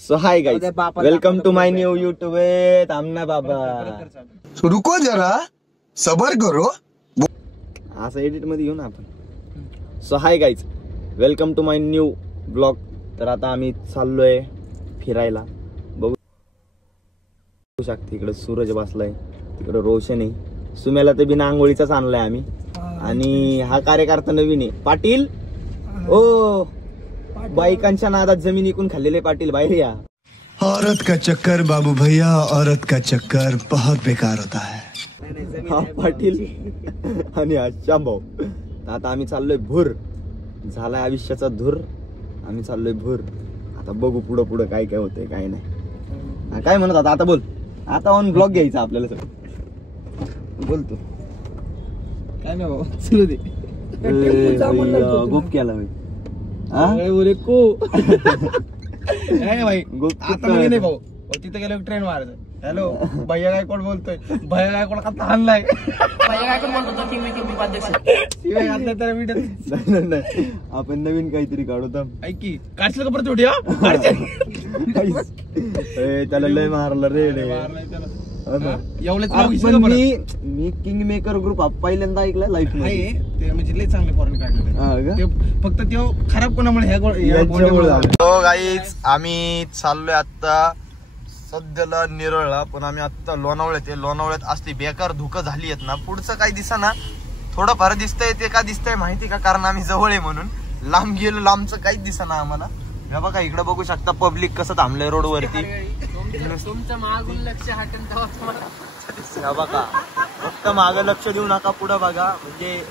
So hi guys, welcome to my new YouTube Amna बाबा. रुको जरा सबर करो. असं एडिट मध्ये घेऊ ना आपण. So hi guys, welcome to my new blog. तर आता आम्ही चाललोय फिरायला. बघू शकते इकडे सूरज बसलाय, तिकडे रोशन आहे. सुम्याला तर बिना आंघोळीचाच आणलाय आम्ही. आणि हा कार्यकर्ता नवीन आहे पाटील. ओ बायकांच्या नादात जमीन इकून खाल्लेले पाटील बाहेर या. औरत का चक्कर बाबू भैया, औरत का चक्कर बहुत बेकार होता है. हा पाटील आणि हा शांभाऊ. आता आम्ही चाललोय भूर. झालाय आयुष्याचा धूर. आम्ही चाललोय भूर. आता बघू पुढं पुढं काय काय होतंय काय नाही. काय म्हणत आता आता बोल. आता ऑन ब्लॉग घ्यायचा आपल्याला सगळं. बोलतो काय नाही बाबा, चलू दे. गुप केला बोले को भाई आता मुली नाही भाऊ. तिथे गेलो ट्रेन मारायचं. हॅलो भैया काय कोण बोलतोय? भैया काय कोण आता आणलाय? भैया काय कोण बोलतो? शिवाय घातलं तर नाही. आपण नवीन काहीतरी काढू तर ऐक की काढशील का परत उठी? त्याला लय मारला रे. मी किंग मेकर ग्रुप पहिल्यांदा ऐकलाय लाईफ मध्ये. ते म्हणजे लय चांगले फॉरेन काढले. फक्त ते खराब कोणामुळे हो गाईज, आम्ही चाललोय आता सध्याला निरळला. पण आम्ही आता लोणावळ्यात आहे. लोणावळ्यात असली बेकार धुकं झाली आहेत ना, पुढचं काही दिसा ना. थोडं फार दिसतंय. ते का दिसतंय माहिती का? कारण आम्ही जवळ आहे म्हणून. लांब गेलो, लांबचं काहीच दिसा ना आम्हाला. हे बघा इकडे बघू शकता पब्लिक कसं थांबलंय रोड वरती. तुमचं मागून लक्ष हटन बघा, फक्त मागं लक्ष देऊ नका, पुढे बघा म्हणजे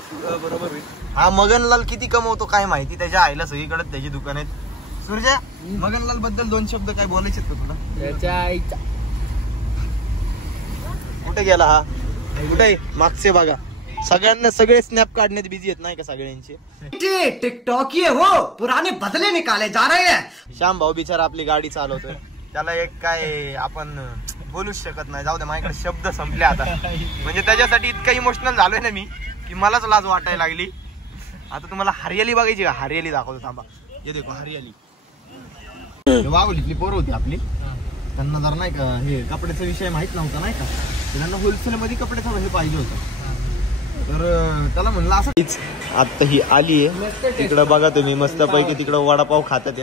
बरोबर होईल. हा मगनलाल किती कमवतो काय माहिती. त्याच्या आईला सगळीकडे त्याची दुकान आहेत. सूर्या, मगनलाल बद्दल दोन शब्द काय बोलायचे का तुला? त्याच्या आईचा कुठे गेला हा? कुठे मागचे बघा. सगळ्यांना सगळे स्नॅप काढण्यात बिझी आहेत नाही का सगळ्यांचे. टिकटॉक ये हो पुराने बदले निकाले जा रहे हैं. श्याम भाऊ बिचारा आपली गाडी चालवतोय. त्याला एक काय आपण बोलूच शकत नाही. जाऊ दे, माझ्याकडे शब्द संपले आता. म्हणजे त्याच्यासाठी इतका इमोशनल झालोय ना मी की मलाच लाज वाटायला लागली. आता तुम्हाला हरियाली बघायची का? हरियाली दाखवतो थांबा. हे देखो हरियाली. वाघोलीतली पोरं होती आपली. त्यांना जर नाही का हे कपड्याचा विषय माहित नव्हता नाही का. त्यांना होलसेल मध्ये कपड्याचा हे पाहिजे होतं. तर त्याला म्हणलं असं. आता ही आली आहे तिकडं बघा तुम्ही मस्त पैकी तिकडं वडापाव खातात.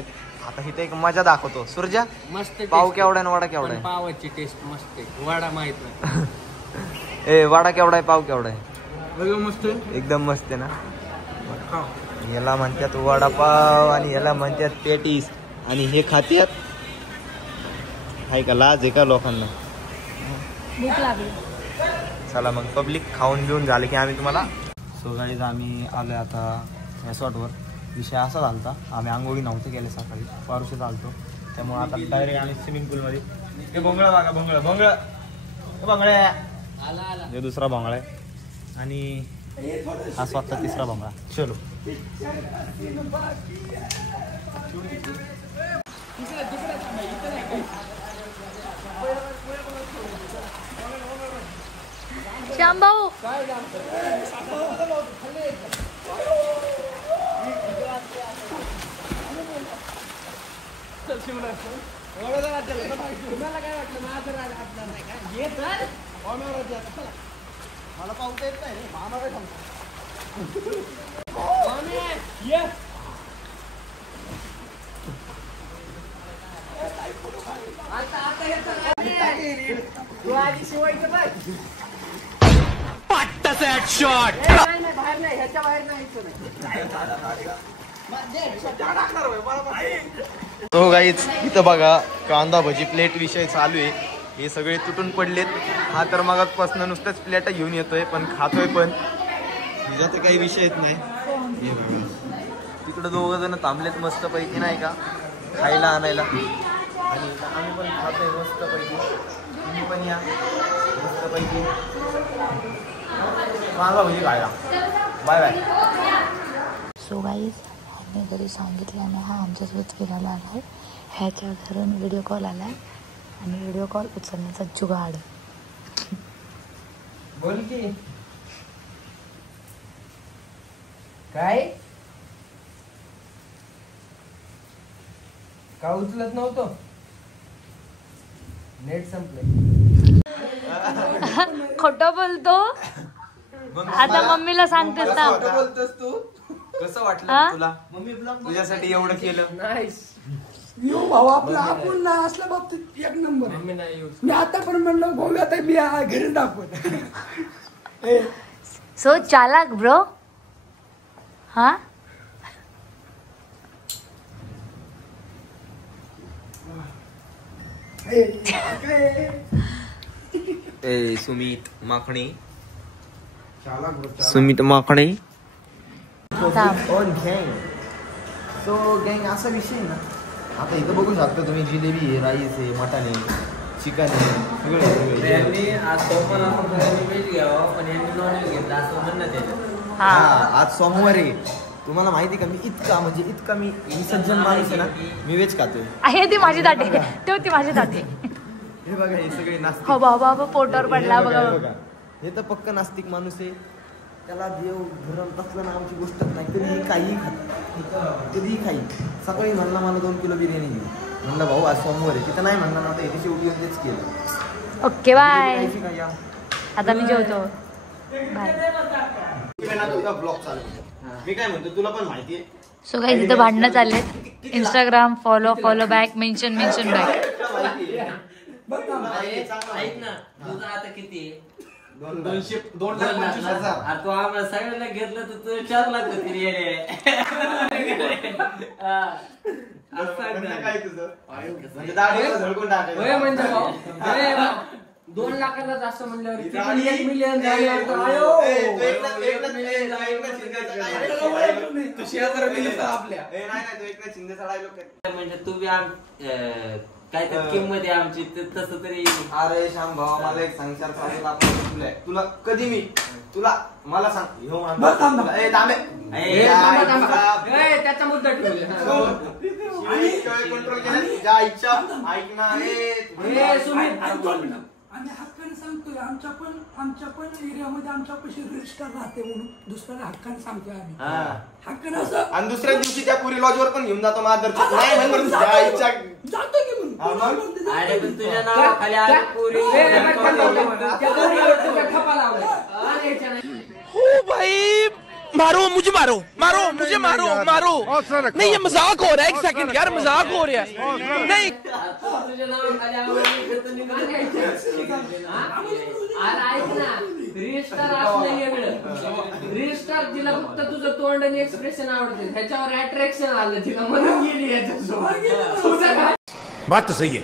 आता इथे एक मजा दाखवतो. सूर्या, मस्त पाव केवढा आहे वडा केवढा आहे? पावाची टेस्ट मस्त आहे. वडा माहित नाही. ए वडा केवढा आहे? पाव केवढा आहे? मस्त एकदम मस्त आहे ना. याला म्हणतात वडापाव आणि याला म्हणतात पेटीस. आणि हे खात्यात आहे का? लाज आहे का लोकांना? भूक लागली. चला मग पब्लिक खाऊन घेऊन झाले की आम्ही तुम्हाला. सो गाईज, आम्ही आलोय आता रिसॉर्टवर. विषय असा झाला, आम्ही आंघोळी नव्हते गेले सकाळी, पारुशे चालतो. त्यामुळे आता डायरेक्ट आम्ही स्विमिंग पूलमध्ये. हे भोंगळा बघा, भोंगळ भोंगळ भोंगळ्या. हे दुसरा भोंगळा आहे आणि हा स्वतः तिसरा भोंगळा. चलो श्याम भाऊ, मला पावता येत नाही. तो गाईच इथं बघा कांदा भजी प्लेट विषय चालू आहे. हे सगळे तुटून पडलेत. हा तर मगाचपासून नुसतंच प्लेट घेऊन येतोय पण खातोय पण. हिच्यात काही विषयच नाही. तिकडं दोघं जण थांबलेत मस्त पैकी नाही का खायला आणायला. आणि आम्ही पण खातोय मस्त पैकी. तुम्ही पण या मस्त पैकी कांदा भजी खायला. Bye bye. सो गाईज, ह्याने घरी सांगितलं ना, हा आमच्यासोबत फिरायला आला आहे. ह्याच्या घरून व्हिडिओ कॉल आला आहे आणि व्हिडिओ कॉल उचलण्याचा जुगाड. बोल की काय? का उचलत नव्हतं? नेट संपलं. खोटं बोलतो. आता मम्मीला सांगतेस ना. बोलतोस तू? कसं वाटलं हा? तुला तुझ्यासाठी एवढं केलं? नाईस. यो भाऊ आपला आपण ना असल्या बाबतीत एक नंबर आहे. मी आता पण म्हणलं गोव्या आता मी घरी दाखवत. सो चालाक ब्रो. हा सुमित माखणे. सुमित माखणे. सो गँग असा विषय आहे ना, आता इथं बघू शकता तुम्ही जिलेबी आहे, राईस आहे, मटण आहे, चिकन आहे, सगळे हा आज सोमवार आहे. तुम्हाला माहिती का, मी इतका मी सज्जन माणूस आहे ना, मी वेज खातोय. आहे ती माझी दाटे. तेव्हा ती माझी दाटे. हे बघा, हे सगळे नास्तिक. हो बाबा पोटावर पडला हे बघा. बघा, हे तर पक्क नास्तिक माणूस आहे. त्याला देव धर्म तसलं नावाची गोष्टच नाही. कधीही काहीही खात, कधीही खाई. सकाळी म्हणला मला 2 किलो बिर्याणी घे. म्हणलं भाऊ आज सोमवार आहे. तिथं नाही म्हणलं नव्हतं, इथे शेवटी येऊन तेच केलं. Okay bye. खायची का या? आता मी जेवतो. बाय. तुझा ब्लॉग चालू आहे. मी काय म्हणतो, तुला पण माहिती आहे. सो काही तिथं भांडणं चाललेत. Instagram follow back mention back. ऐक ना, तुझं आता किती 2,25,000. तू आम्हाला सगळ्यांना घेतलं तर तुझं 4 लाख होतील येणे. काय तुझं? म्हणजे दाढीला झळकून टाकायचं. म्हणजे 2 लाखाला जास्त म्हणल्यावर ही किती दाढी- 1 मिलियन झाले आता. ए, आयो. तू एकनाथ शिंदेचा dialogue. तू शेअर मिळेल आपल्या. ए, नाही, तू एकनाथ शिंदेचा dialogue कर. म्हणजे तू बी काय तर किंमत आहे आमची तसं तरी. अरे श्याम भावा, मला एक सांग, 4 साल तुला कधी मी तुला मला सांग, ह्यो माणूस तुला- ए, थांबे. ए, थांबा. ए, त्याचा मुद्दा ठेवले. कंट्रोल केला तुझ्या आईच्या. ऐक ना, ए, सुमित. आम्ही हक्काने सांगतोय आमच्या पण एरियामध्ये आमच्या पैसे रजिस्टर राहते म्हणून दुसऱ्याला हक्काने सांगतोय आम्ही. हक्काने असं आणि दुसऱ्या दिवशी त्या पुरी लॉजवर पण घेऊन जातो मादर. नाही म्हणून तुझ्या आईच्या. जातो की म्हणून. हा, मग? अरे पण तुझ्या नावाखाली आम्ही पोरी. ए, त्या पोरीवर तुझ्या ठपा लावला. आणि याच्या नाही. मारो मुझे मारो मुझे मारो नहीं, ये मजाक हो रहा है. एक सेकंड यार, मजाक हो रहा है. नहीं, तुझ्या नावाखाली आम्ही घेतो निघून यायचं. अरे ऐक ना, रजिस्टर असलं वेगळं. रजिस्टर तिला फक्त तुझं तोंड आणि एक्सप्रेशन आवडते, ह्याच्यावर अट्रॅक्शन आलं तिला म्हणून गेली याच्यासोबत. तुझं काय? बात तो सही है.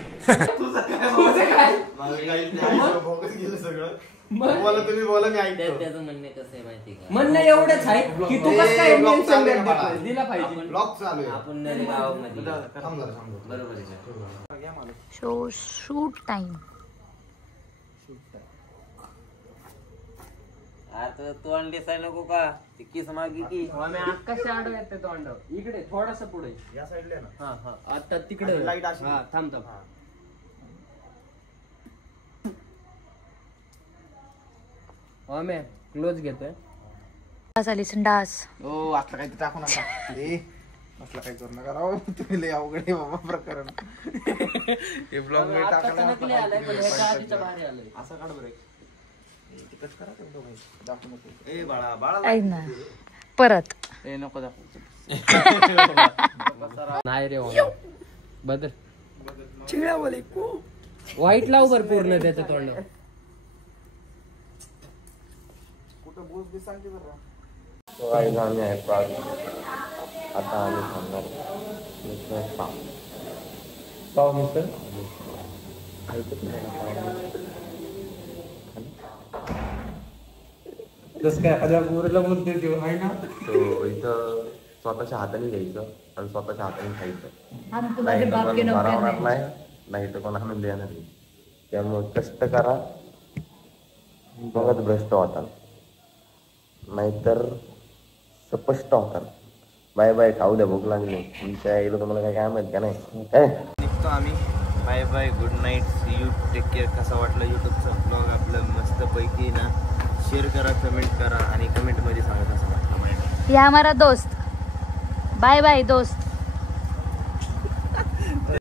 तुझं काय? माझं काहीच नाही. बोगस गेलं सगळं. बोला तुम्ही बोला, मी ऐकतो. त्याचं म्हणणे कसं आहे माहिती का, म्हणणं एवढंच आहे की तू कसं काय ब्लॉग mention चालू आहे करतोय? मला. दिला पाहिजे. ब्लॉग चालू आहे. आपण नदी गावामध्ये थांब जरा, थांब जरा. बरोबर आहे का? Show shoot time. आता तोंड दिसायला नको का, ती किस मागी की. आम्ही आकाश आडव येते तोंड इकडे थोडस पुढे. या साईडला आहे ना. हा हा आता तिकडे लाईट अशी. हा, थांब थांब. आम्ही क्लोज घेतोय. झाली संडास. ओ, असलं काही टाकू नका. असलं काही करू नका राव. तुम्ही लय अवघड आहे बाबा प्रकरण. हे ब्लॉग मध्ये टाकायला नकली आलंय पण ह्याच्या आधीच्या भारी आलंय. असं काढ बरं. तिकट करा तेवढं भाई. दाखवू नको. ए बाळा ऐक ना परत. ए नको दाखव. नाही रे बदल. चिंगळावाले को वाईट लाव बर पूर्ण त्याचं तोंड. कुठं बोस बी सांगते बरं. आम्ही आहे प्राग. आता आम्ही थांबणार पाव मिसळ. जस काय एखाद्या पोरीला बोलते आहे ना. तो इथं स्वतःच्या हाताने घ्यायचं आणि स्वतःच्या हाताने खायचं. हम नाही तुम्हारे तर बाप के कोणाला नौकर भरवणार हैं. नाही, नाही तर कोणा आनंद येणार नाही. त्यामुळे कष्ट करा, मगच भ्रष्ट होता, नाहीतर स्पष्ट होता. Bye bye. खाऊ द्या, भूक लागली. तुमच्या आईला तुम्हाला काय माहित का नाही. काय निघतो आम्ही. Bye bye, good night, see you, take care. कसा वाटलं यूट्यूबचा ब्लॉग आपलं मस्तपैकी ना. शेअर करा, कमेंट करा आणि कमेंटमध्ये सांगा कसं वाटलं. ये हमारा दोस्त. बाय बाय दोस्त.